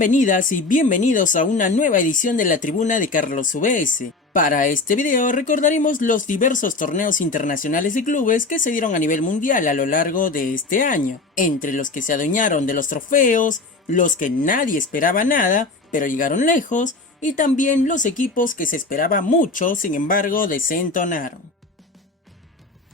Bienvenidas y bienvenidos a una nueva edición de la Tribuna de Carlos VS. Para este video recordaremos los diversos torneos internacionales de clubes que se dieron a nivel mundial a lo largo de este año, entre los que se adueñaron de los trofeos, los que nadie esperaba nada, pero llegaron lejos, y también los equipos que se esperaba mucho, sin embargo desentonaron.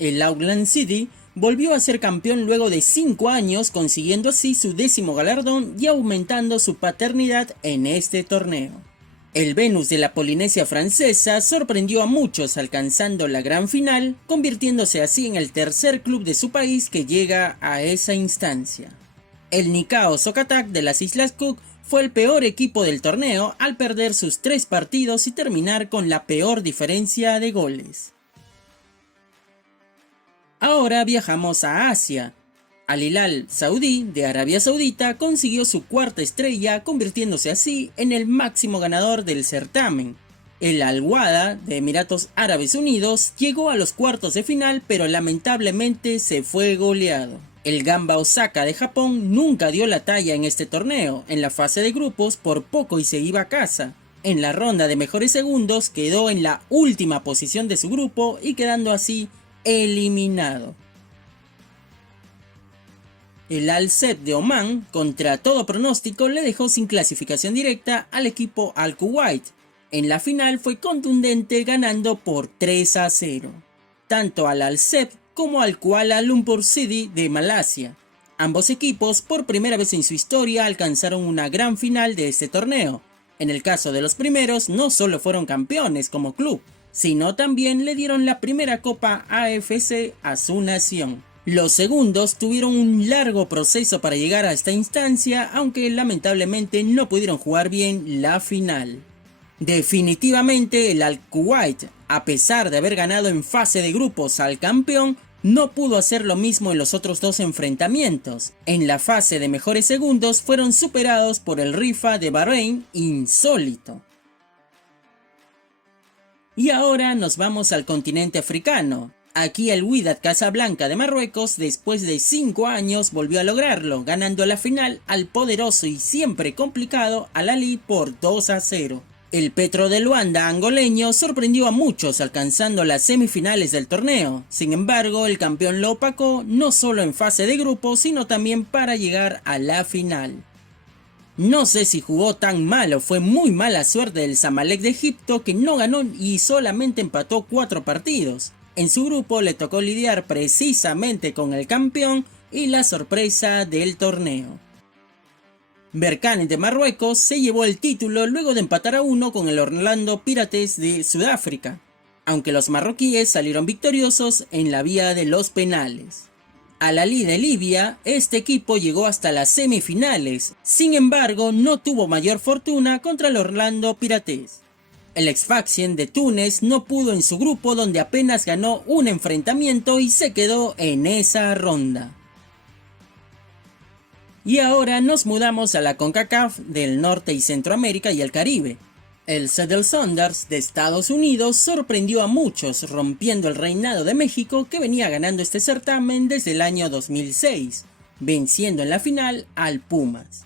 El Auckland City volvió a ser campeón luego de 5 años, consiguiendo así su 10º galardón y aumentando su paternidad en este torneo. El Venus de la Polinesia Francesa sorprendió a muchos alcanzando la gran final, convirtiéndose así en el tercer club de su país que llega a esa instancia. El Nikao Sokatak de las Islas Cook fue el peor equipo del torneo al perder sus 3 partidos y terminar con la peor diferencia de goles. Ahora viajamos a Asia. Al Hilal Saudí de Arabia Saudita consiguió su 4ª estrella, convirtiéndose así en el máximo ganador del certamen. El Al Wahda de Emiratos Árabes Unidos llegó a los cuartos de final, pero lamentablemente se fue goleado. El Gamba Osaka de Japón nunca dio la talla en este torneo. En la fase de grupos por poco y se iba a casa. En la ronda de mejores segundos quedó en la última posición de su grupo y quedando así eliminado. El Al-Sadd de Omán, contra todo pronóstico, le dejó sin clasificación directa al equipo Al-Kuwait. En la final fue contundente, ganando por 3-0, tanto al Al-Sadd como al Kuala Lumpur City de Malasia. Ambos equipos, por primera vez en su historia, alcanzaron una gran final de este torneo. En el caso de los primeros, no solo fueron campeones como club, sino también le dieron la primera Copa AFC a su nación. Los segundos tuvieron un largo proceso para llegar a esta instancia, aunque lamentablemente no pudieron jugar bien la final. Definitivamente el Al-Kuwait, a pesar de haber ganado en fase de grupos al campeón, no pudo hacer lo mismo en los otros 2 enfrentamientos. En la fase de mejores segundos fueron superados por el Rifa de Bahrein, insólito. Y ahora nos vamos al continente africano. Aquí el Wydad Casablanca de Marruecos, después de 5 años, volvió a lograrlo, ganando la final al poderoso y siempre complicado Al Ahly por 2-0. El Petro de Luanda angoleño sorprendió a muchos alcanzando las semifinales del torneo. Sin embargo, el campeón lo opacó no solo en fase de grupo, sino también para llegar a la final. No sé si jugó tan mal o fue muy mala suerte del Zamalek de Egipto, que no ganó y solamente empató 4 partidos. En su grupo le tocó lidiar precisamente con el campeón y la sorpresa del torneo. Berkane de Marruecos se llevó el título luego de empatar a 1 con el Orlando Pirates de Sudáfrica, aunque los marroquíes salieron victoriosos en la vía de los penales. Al Ahly de Libia, este equipo llegó hasta las semifinales, sin embargo no tuvo mayor fortuna contra el Orlando Pirates. El Sfaxien de Túnez no pudo en su grupo, donde apenas ganó un enfrentamiento y se quedó en esa ronda. Y ahora nos mudamos a la CONCACAF del Norte y Centroamérica y el Caribe. El Seattle Sounders de Estados Unidos sorprendió a muchos, rompiendo el reinado de México, que venía ganando este certamen desde el año 2006, venciendo en la final al Pumas.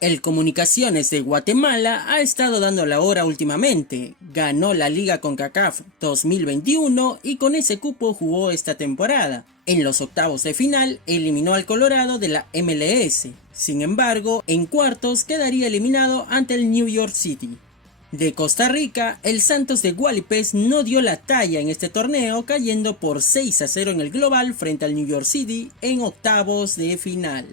El Comunicaciones de Guatemala ha estado dando la hora últimamente, ganó la Liga CONCACAF 2021 y con ese cupo jugó esta temporada. En los octavos de final eliminó al Colorado de la MLS, sin embargo en cuartos quedaría eliminado ante el New York City. De Costa Rica, el Santos de Gualipes no dio la talla en este torneo, cayendo por 6-0 en el global frente al New York City en octavos de final.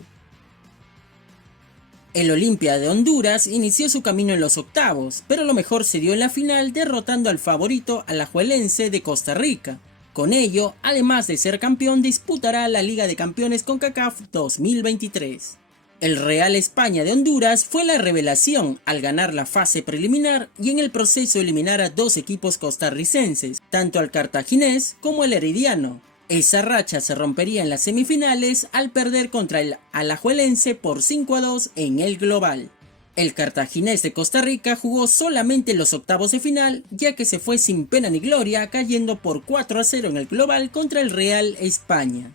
El Olimpia de Honduras inició su camino en los octavos, pero lo mejor se dio en la final, derrotando al favorito alajuelense de Costa Rica. Con ello, además de ser campeón, disputará la Liga de Campeones CONCACAF 2023. El Real España de Honduras fue la revelación al ganar la fase preliminar y en el proceso eliminar a 2 equipos costarricenses, tanto al Cartaginés como al Herediano. Esa racha se rompería en las semifinales al perder contra el alajuelense por 5-2 en el global. El Cartaginés de Costa Rica jugó solamente los octavos de final, ya que se fue sin pena ni gloria, cayendo por 4-0 en el global contra el Real España.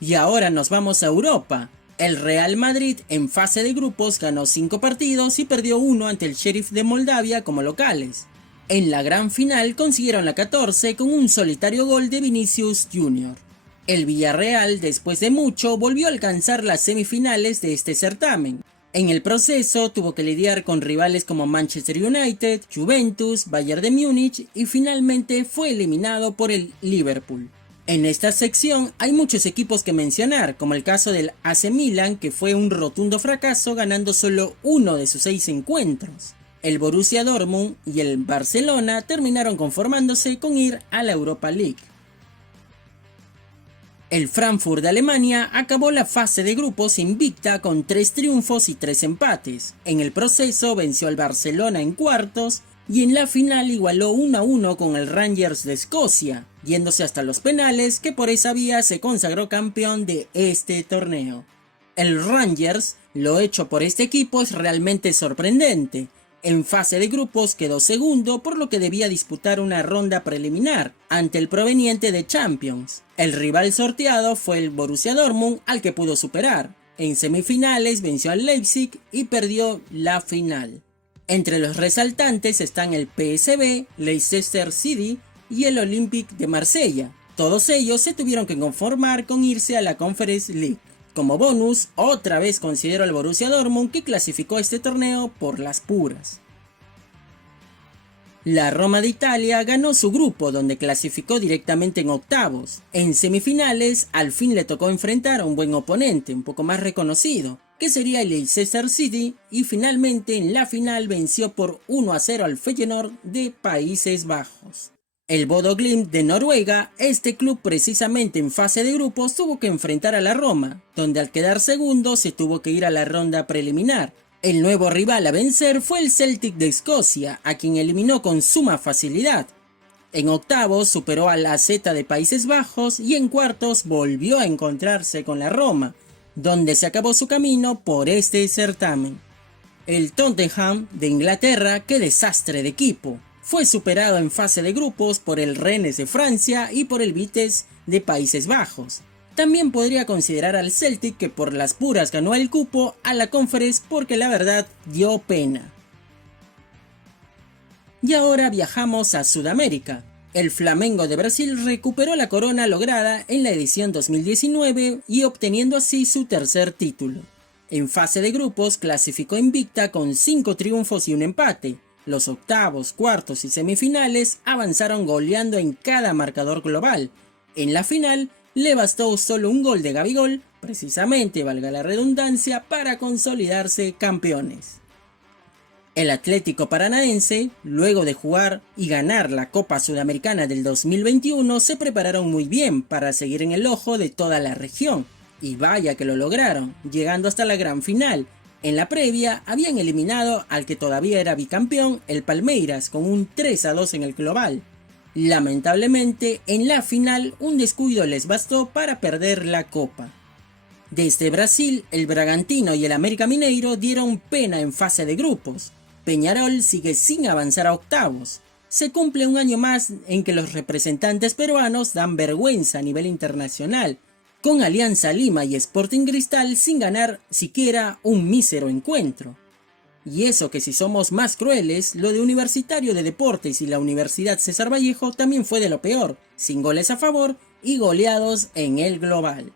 Y ahora nos vamos a Europa. El Real Madrid en fase de grupos ganó 5 partidos y perdió 1 ante el Sheriff de Moldavia como locales. En la gran final consiguieron la 14 con un solitario gol de Vinicius Jr. El Villarreal, después de mucho, volvió a alcanzar las semifinales de este certamen. En el proceso tuvo que lidiar con rivales como Manchester United, Juventus, Bayern de Múnich y finalmente fue eliminado por el Liverpool. En esta sección hay muchos equipos que mencionar, como el caso del AC Milan, que fue un rotundo fracaso ganando solo uno de sus 6 encuentros. El Borussia Dortmund y el Barcelona terminaron conformándose con ir a la Europa League. El Frankfurt de Alemania acabó la fase de grupos invicta con 3 triunfos y 3 empates. En el proceso venció al Barcelona en cuartos y en la final igualó 1-1 con el Rangers de Escocia, yéndose hasta los penales, que por esa vía se consagró campeón de este torneo. El Rangers, lo hecho por este equipo es realmente sorprendente. En fase de grupos quedó segundo, por lo que debía disputar una ronda preliminar ante el proveniente de Champions. El rival sorteado fue el Borussia Dortmund, al que pudo superar. En semifinales venció al Leipzig y perdió la final. Entre los resaltantes están el PSV, Leicester City y el Olympique de Marsella. Todos ellos se tuvieron que conformar con irse a la Conference League. Como bonus, otra vez considero al Borussia Dortmund, que clasificó este torneo por las puras. La Roma de Italia ganó su grupo, donde clasificó directamente en octavos. En semifinales, al fin le tocó enfrentar a un buen oponente, un poco más reconocido, que sería el Leicester City, y finalmente en la final venció por 1-0 al Feyenoord de Países Bajos. El Bodo Glimt de Noruega, este club precisamente en fase de grupos tuvo que enfrentar a la Roma, donde al quedar segundo se tuvo que ir a la ronda preliminar. El nuevo rival a vencer fue el Celtic de Escocia, a quien eliminó con suma facilidad. En octavos superó al AZ de Países Bajos y en cuartos volvió a encontrarse con la Roma, donde se acabó su camino por este certamen. El Tottenham de Inglaterra, qué desastre de equipo. Fue superado en fase de grupos por el Rennes de Francia y por el Vitesse de Países Bajos. También podría considerar al Celtic, que por las puras ganó el cupo a la Conference porque la verdad dio pena. Y ahora viajamos a Sudamérica. El Flamengo de Brasil recuperó la corona lograda en la edición 2019 y obteniendo así su tercer título. En fase de grupos clasificó invicta con 5 triunfos y un empate. Los octavos, cuartos y semifinales avanzaron goleando en cada marcador global. En la final le bastó solo un gol de Gabigol, precisamente, valga la redundancia, para consolidarse campeones. El Atlético Paranaense, luego de jugar y ganar la Copa Sudamericana del 2021, se prepararon muy bien para seguir en el ojo de toda la región. Y vaya que lo lograron, llegando hasta la gran final. En la previa habían eliminado al que todavía era bicampeón, el Palmeiras, con un 3-2 en el global. Lamentablemente, en la final un descuido les bastó para perder la copa. Desde Brasil, el Bragantino y el América Mineiro dieron pena en fase de grupos. Peñarol sigue sin avanzar a octavos. Se cumple un año más en que los representantes peruanos dan vergüenza a nivel internacional, con Alianza Lima y Sporting Cristal sin ganar siquiera un mísero encuentro. Y eso que si somos más crueles, lo de Universitario de Deportes y la Universidad César Vallejo también fue de lo peor, sin goles a favor y goleados en el global.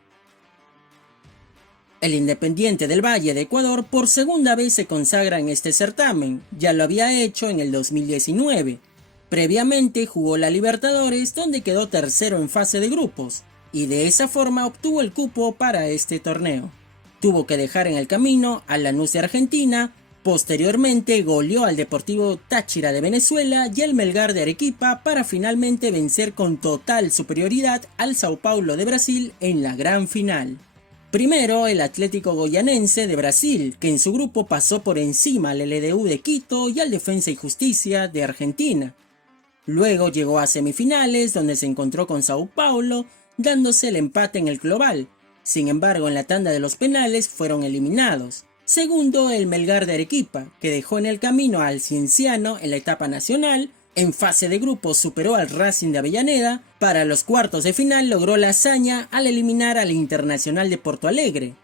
El Independiente del Valle de Ecuador por segunda vez se consagra en este certamen, ya lo había hecho en el 2019. Previamente jugó la Libertadores, donde quedó tercero en fase de grupos, y de esa forma obtuvo el cupo para este torneo. Tuvo que dejar en el camino a Lanús de Argentina, posteriormente goleó al Deportivo Táchira de Venezuela y al Melgar de Arequipa para finalmente vencer con total superioridad al Sao Paulo de Brasil en la gran final. Primero el Atlético Goianense de Brasil, que en su grupo pasó por encima al LDU de Quito y al Defensa y Justicia de Argentina. Luego llegó a semifinales, donde se encontró con Sao Paulo, dándose el empate en el global. Sin embargo, en la tanda de los penales fueron eliminados. Segundo, el Melgar de Arequipa, que dejó en el camino al Cienciano en la etapa nacional. En fase de grupos superó al Racing de Avellaneda. Para los cuartos de final logró la hazaña al eliminar al Internacional de Porto Alegre.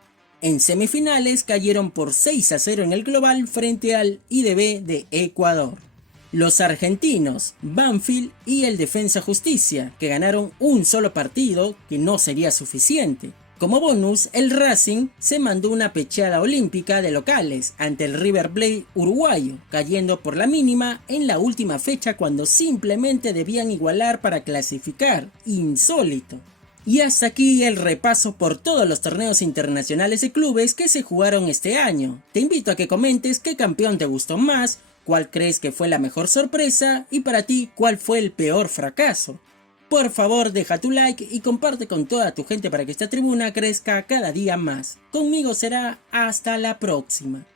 En semifinales cayeron por 6-0 en el global frente al IDB de Ecuador. Los argentinos, Banfield y el Defensa Justicia, que ganaron un solo partido que no sería suficiente. Como bonus, el Racing se mandó una pecheada olímpica de locales ante el River Plate uruguayo, cayendo por la mínima en la última fecha cuando simplemente debían igualar para clasificar. Insólito. Y hasta aquí el repaso por todos los torneos internacionales de clubes que se jugaron este año. Te invito a que comentes qué campeón te gustó más, cuál crees que fue la mejor sorpresa y para ti cuál fue el peor fracaso. Por favor deja tu like y comparte con toda tu gente para que esta tribuna crezca cada día más. Conmigo será hasta la próxima.